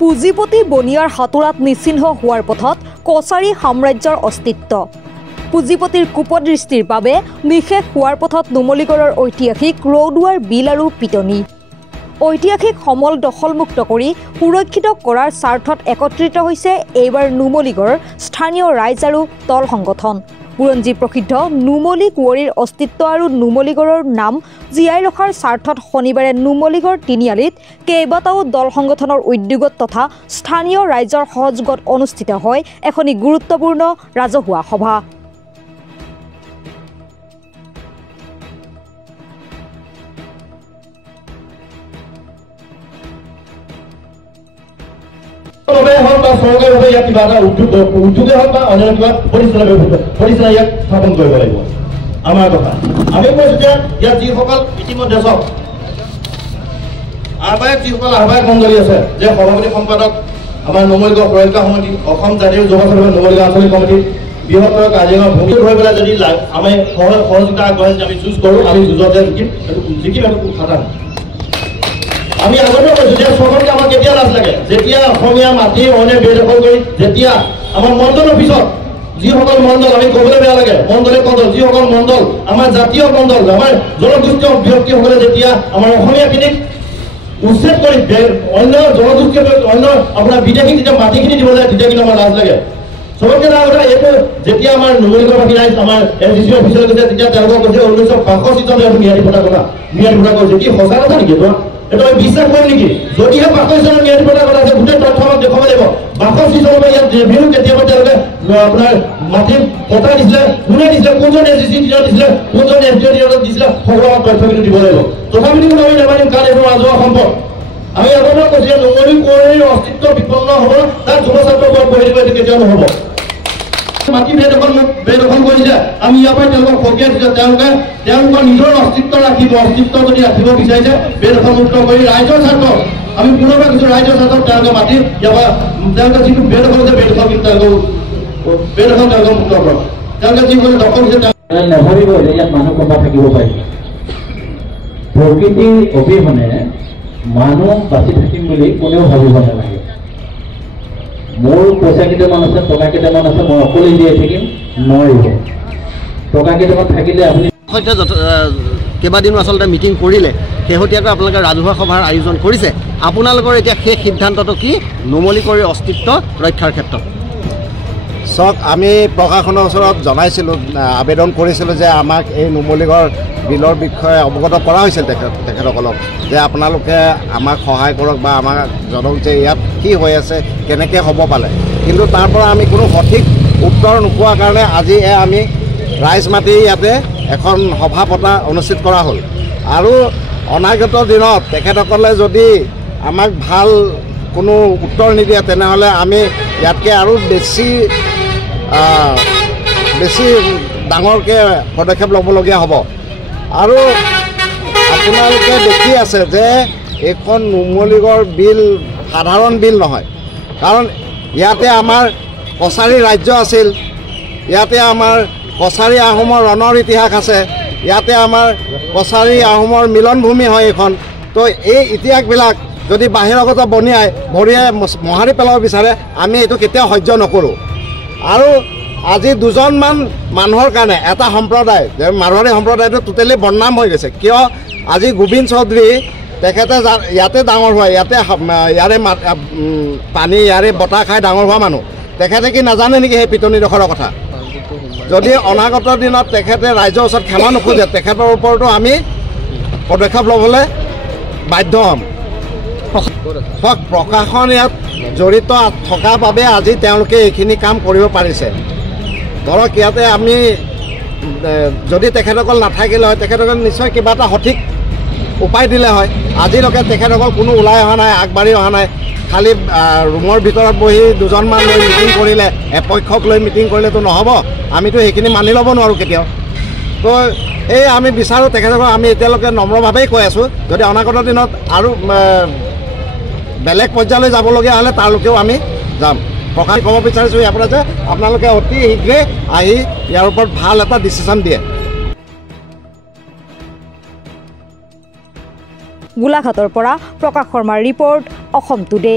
পুঁজিপতি বনিয়াৰ হাতোৰাত নিচিহ্ন হোৱাৰ পথত কছাৰী সাম্ৰাজ্যৰ অস্তিত্ব। পুঁজিপতিৰ কুপদৃষ্টিৰ বাবে নিশেষ হোৱাৰ পথত নুমলীগড়ৰ ঐতিহাসিক ৰৌদুৱাৰ বিল আৰু পিটনি। ঐতিহাসিক সমল দখলমুক্ত কৰি সুৰক্ষিত কৰাৰ স্বাৰ্থত একত্ৰিত হৈছে এইবাৰ নুমলীগড়ৰ স্থানীয় ৰাইজ আৰু দল সংগঠন। বুৰঞ্জী প্ৰসিদ্ধ নুমলী কুঁৱৰীৰ অস্তিত্ব আৰু নুমলীগড়ৰ নাম জীয়াই ৰখাৰ স্বাৰ্থত শনিবাৰে নুমলীগড় তিনিআলিত কেইবাটাও দল সংগঠনৰ উদ্যোগত তথা স্থানীয় ৰাইজৰ সহযোগত অনুষ্ঠিত হয় এখনি গুৰুত্বপূৰ্ণ ৰাজহুৱা সভা। চৰকাৰীভাৱে ইয়াত কিবা এটা উদ্যোগে হওক বা অন্য কিবা পৰিচালনা ইয়াক স্থাপন কৰিব লাগিব। আমাৰ কথা আমি কৈছোঁ যে ইয়াত যিসকল ইতিমধ্যে চব যিসকল আহ্বায়ক মণ্ডলী আছে, যে সভাপতি সম্পাদক আমাৰ নুমলীগড় সুৰক্ষা সমিতি, অসম জাতীয় যুৱ সংঘৰ নুমলীগড় আঞ্চলিক কমিটি, বৃহত্তৰ কাজিৰঙা ভূমি হৈ পেলাই যদি আমি সহযোগিতা আগবঢ়াই আমি যুঁজ কৰোঁ, আমি যুঁজত যে জিকিম এইটো খুব সাধাৰণ। আমি আগতেও কৈছোঁ যে চৰকাৰকে আমাক কেতিয়া লাজ লাগে, যেতিয়া অসমীয়া মাটি অইনে বেদখল কৰি যেতিয়া আমাৰ মণ্ডল অফিচত যিসকল মণ্ডল, আমি ক'বলৈ বেয়া লাগে মণ্ডলে মণ্ডল, যিসকল মণ্ডল আমাৰ জাতীয় মণ্ডল, আমাৰ জনগোষ্ঠীয় ব্যক্তিসকলে যেতিয়া আমাৰ অসমীয়াখিনিক উচ্ছেদ কৰি অন্য জনগোষ্ঠীয় অন্য আপোনাৰ বিদেশী যেতিয়া মাটিখিনি দিব যায় তেতিয়া কিন্তু আমাৰ লাজ লাগে। চবতকে ডাঙৰ কথা এইটো, যেতিয়া আমাৰ নুমলীগড়বাসী ৰাইজ আমাৰ LGC অফিচলৈ গৈছে তেতিয়া তেওঁলোকক কৈছে 1965 চনত ম্যাদী পতা কৈছে। কি সঁচা কথা নেকি? এইটো আমি বিশ্বাস কৰিম নেকি? যদিহে 65 চনত ম্যাদী পতা কথা আছে, গোটেই তথ্য আমাক দেখুৱাব লাগিব। 65 চনৰ পৰা ইয়াত ৰেভিনিউ কেতিয়াবা তেওঁলোকে আপোনাৰ মাটি পতা দিছিলে, কোনে দিছিলে, কোনজন LGC দিছিলে, কোনজন SDO দিছিলে, সকলো আমাক তথ্য কিন্তু দিব লাগিব। তথাপিতো আমি নামানিম, কাৰণ এইটো ৰাজহুৱা সম্পদ। আমি আগতে কৈছোঁ যে নুমলী কুঁৱৰীৰ অস্তিত্ব বিপন্ন হ'ব, তাত যুৱ ছাত্ৰ ওপৰত বহি দিব, এইটো কেতিয়াও নহ'ব। মাটি বেদখল কৰিছে, আমি ইয়াৰ পৰাই তেওঁলোকক প্ৰক্ৰিয়া দিছোঁ। তেওঁলোকৰ নিজৰ অস্তিত্ব যদি ৰাখিব বিচাৰিছে, বেদখলমুক্ত কৰি ৰাইজৰ স্বাৰ্থ, আমি পুনৰবাৰ কৈছোঁ ৰাইজৰ স্বাৰ্থত তেওঁলোকে মাটি ইয়াৰ পৰা তেওঁলোকে যিটো বেদখল হৈছে বেদখল তেওঁলোকক মুক্ত কৰক। তেওঁলোকে যিসকলে দখল দিছে নাভাবিব যে ইয়াত মানুহ ক'ৰবাত থাকিব পাৰি। প্ৰকৃতিৰ অবিহনে মানুহ বাচি থাকিম বুলি কোনেও ভাবিব নালাগে। মোৰ পইচা কেইটামান আছে, টকা কেইটামান আছে, মই অকলে জীয়াই থাকিম নোৱাৰিব। টকা কেইটামান থাকিলে আপুনি সৈতে কেইবাদিনো আচলতে মিটিং কৰিলে, শেহতীয়াকৈ আপোনালোকে ৰাজহুৱা সভাৰ আয়োজন কৰিছে। আপোনালোকৰ এতিয়া সেই সিদ্ধান্তটো কি নুমলীগড়ৰ অস্তিত্ব ৰক্ষাৰ ক্ষেত্ৰত? চাওক, আমি প্ৰশাসনৰ ওচৰত জনাইছিলোঁ, আবেদন কৰিছিলোঁ যে আমাক এই নুমলীগড় বিলৰ বিষয়ে অৱগত কৰা হৈছিল তেখেতসকলক, যে আপোনালোকে আমাক সহায় কৰক বা আমাক জনাওক যে ইয়াত কি হৈ আছে, কেনেকৈ হ'ব পালে। কিন্তু তাৰ পৰা আমি কোনো সঠিক উত্তৰ নোপোৱাৰ কাৰণে আজি আমি ৰাইজ মাতি ইয়াতে এখন সভা অনুষ্ঠিত কৰা হ'ল। আৰু অনাগত দিনত তেখেতসকলে যদি আমাক ভাল কোনো উত্তৰ নিদিয়ে, তেনেহ'লে আমি ইয়াতকৈ আৰু বেছি ডাঙৰকৈ পদক্ষেপ ল'বলগীয়া হ'ব। আৰু আপোনালোকে দেখি আছে যে এইখন নুমলীগড় বিল সাধাৰণ বিল নহয়, কাৰণ ইয়াতে আমাৰ কছাৰী ৰাজ্য আছিল, ইয়াতে আমাৰ কছাৰী আহোমৰ ৰণৰ ইতিহাস আছে, ইয়াতে আমাৰ কছাৰী আহোমৰ মিলনভূমি হয় এইখন। তো এই ইতিহাসবিলাক যদি বাহিৰগত বনিয়াই ভৰিয়াই মোহাৰি পেলাব বিচাৰে, আমি এইটো কেতিয়াও সহ্য নকৰোঁ। আৰু আজি দুজনমান মানুহৰ কাৰণে এটা সম্প্ৰদায়, মাৰোৱাৰী সম্প্ৰদায়টো টোটেলি বদনাম হৈ গৈছে। কিয়? আজি গোবিন্দ চৌধুৰী তেখেতে ইয়াতে ডাঙৰ হোৱা, ইয়াৰে পানী ইয়াৰে বতাহ খাই ডাঙৰ হোৱা মানুহ, তেখেতে কি নাজানে নেকি সেই পিটনিডোখৰৰ কথা? যদি অনাগত দিনত তেখেতে ৰাইজৰ ওচৰত ক্ষমা নোখোজে, তেখেতৰ ওপৰতো আমি পদক্ষেপ ল'বলৈ বাধ্য হ'ম। প্ৰশাসন ইয়াত জড়িত থকাৰ বাবে আজি তেওঁলোকে এইখিনি কাম কৰিব পাৰিছে। ধৰক ইয়াতে আমি যদি তেখেতসকল নাথাকিলে হয়, তেখেতসকল নিশ্চয় কিবা এটা সঠিক উপায় দিলে হয়। আজিলৈকে তেখেতসকল কোনো ওলাই অহা নাই, আগবাঢ়ি অহা নাই। খালি ৰুমৰ ভিতৰত বহি দুজনমান লৈ মিটিং কৰিলে, এপক্ষক লৈ মিটিং কৰিলেতো নহ'ব, আমিতো সেইখিনি মানি ল'ব নোৱাৰোঁ কেতিয়াও। তো এই আমি বিচাৰোঁ তেখেতসকলক, আমি এতিয়ালৈকে নম্ৰভাৱেই কৈ আছোঁ, যদি অনাগত দিনত আৰু বেলেগ পৰ্যায়লৈ যাবলগীয়া হ'লে তালৈকেও আমি যাম। প্ৰকাশ ক'ব বিচাৰিছোঁ ইয়াৰ পৰা যে আপোনালোকে অতি শীঘ্ৰে আহি ইয়াৰ ওপৰত ভাল এটা ডিচিশ্যন দিয়ে। গোলাঘাটৰ পৰা প্ৰকাশ শৰ্মাৰ ৰিপৰ্ট, অসম টুডে।